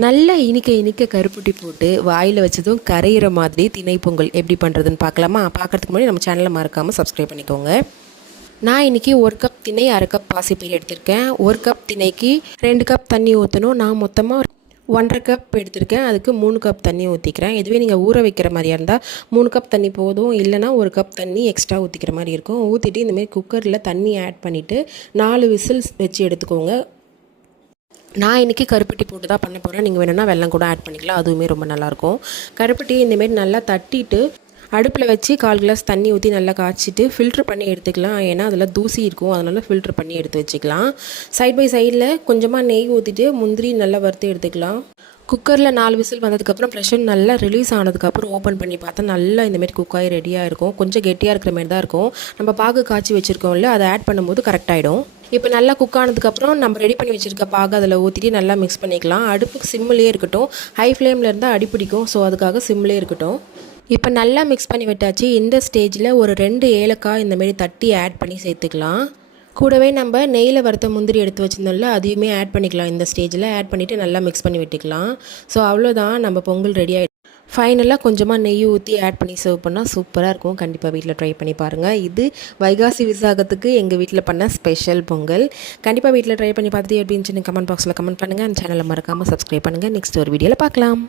நல்லா இனிக்க கருப்பட்டி போட்டு வாயில் வச்சதும் கரையிற மாதிரி திணை பொங்கல் எப்படி பண்ணுறதுன்னு பார்க்கலாமா? பார்க்குறதுக்கு முன்னாடி நம்ம சேனலை மறக்காமல் சப்ஸ்கிரைப் பண்ணிக்கோங்க. நான் இன்றைக்கி 1 கப் திணை 1/2 கப் பாசிப்பயிறு எடுத்திருக்கேன். 1 கப் திணைக்கு 2 கப் தண்ணி ஊற்றணும். நான் மொத்தமாக 1.5 கப் எடுத்திருக்கேன். அதுக்கு 3 கப் தண்ணி ஊற்றிக்கிறேன். இதுவே நீங்கள் ஊற வைக்கிற மாதிரியா இருந்தால் 3 கப் தண்ணி போதும், இல்லைனா 1 கப் தண்ணி எக்ஸ்ட்ரா ஊற்றிக்கிற மாதிரி இருக்கும். ஊற்றிட்டு இந்தமாரி குக்கரில் தண்ணி ஆட் பண்ணிவிட்டு 4 விசில்ஸ் வச்சு எடுத்துக்கோங்க. நான் இன்றைக்கி கருப்பட்டி போட்டு தான் பண்ண போகிறேன். நீங்கள் வேணும்னா வெல்லம் கூட ஆட் பண்ணிக்கலாம், அதுவுமே ரொம்ப நல்லாயிருக்கும். கருப்பட்டி இந்தமாரி நல்லா தட்டிட்டு அடுப்பில் வச்சு 1/4 கிளாஸ் தண்ணி ஊற்றி நல்லா காய்ச்சிட்டு ஃபில்ட்ரு பண்ணி எடுத்துக்கலாம். ஏன்னா அதில் தூசி இருக்கும், அதனால் ஃபில்ட்ரு பண்ணி எடுத்து வச்சுக்கலாம். சைட் பை சைடில் கொஞ்சமாக நெய் ஊற்றிட்டு முந்திரி நல்லா வறுத்து எடுத்துக்கலாம். குக்கரில் 4 விசில் வந்ததுக்கப்புறம் ப்ரெஷர் நல்லா ரிலீஸ் ஆனதுக்கப்புறம் ஓப்பன் பண்ணி பார்த்தா நல்லா இந்தமாரி குக்காகி ரெடியாக இருக்கும். கொஞ்சம் கெட்டியாக இருக்கிற மாதிரி தான் இருக்கும். நம்ம பாகு காய்ச்சி வச்சுருக்கோம்ல, அதை ஆட் பண்ணும்போது கரெக்டாகிடும். இப்போ நல்லா குக் ஆனதுக்கப்புறம் நம்ம ரெடி பண்ணி வச்சுருக்க பாகு அதில் ஊற்றிட்டு நல்லா மிக்ஸ் பண்ணிக்கலாம். அடுப்புக்கு சிம்மிலே இருக்கட்டும், ஹை ஃப்ளேமில் இருந்தால் அடி பிடிக்கும். ஸோ அதுக்காக சிம்மிலே இருக்கட்டும். இப்போ நல்லா மிக்ஸ் பண்ணி விட்டாச்சு. இந்த ஸ்டேஜில் ஒரு 2 ஏலக்காய் இந்தமாரி தட்டி ஆட் பண்ணி சேர்த்துக்கலாம். கூடவே நம்ம நெய்யில் வறுத்த முந்திரி எடுத்து வச்சுருந்தோம்ல, அதையுமே ஆட் பண்ணிக்கலாம். இந்த ஸ்டேஜில் ஆட் பண்ணிவிட்டு நல்லா மிக்ஸ் பண்ணி விட்டுக்கலாம். ஸோ அவ்வளோதான், நம்ம பொங்கல் ரெடி ஆகிடும். ஃபைனலாக கொஞ்சமாக நெய் ஊற்றி ஆட் பண்ணி சர்வ் பண்ணால் சூப்பராக இருக்கும். கண்டிப்பாக வீட்டில் ட்ரை பண்ணி பாருங்கள். இது வைகாசி விசாகத்துக்கு எங்கள் வீட்டில் பண்ண ஸ்பெஷல் பொங்கல். கண்டிப்பாக வீட்டில் ட்ரை பண்ணி பார்த்துட்டு எப்படி இருந்துச்சுன்னு கமெண்ட் பாக்ஸில் கமெண்ட் பண்ணுங்கள். அந்த சேனலை மறக்காமல் சப்ஸ்கிரைப் பண்ணுங்கள். நெக்ஸ்ட் ஒரு வீடியோவில் பார்க்கலாம்.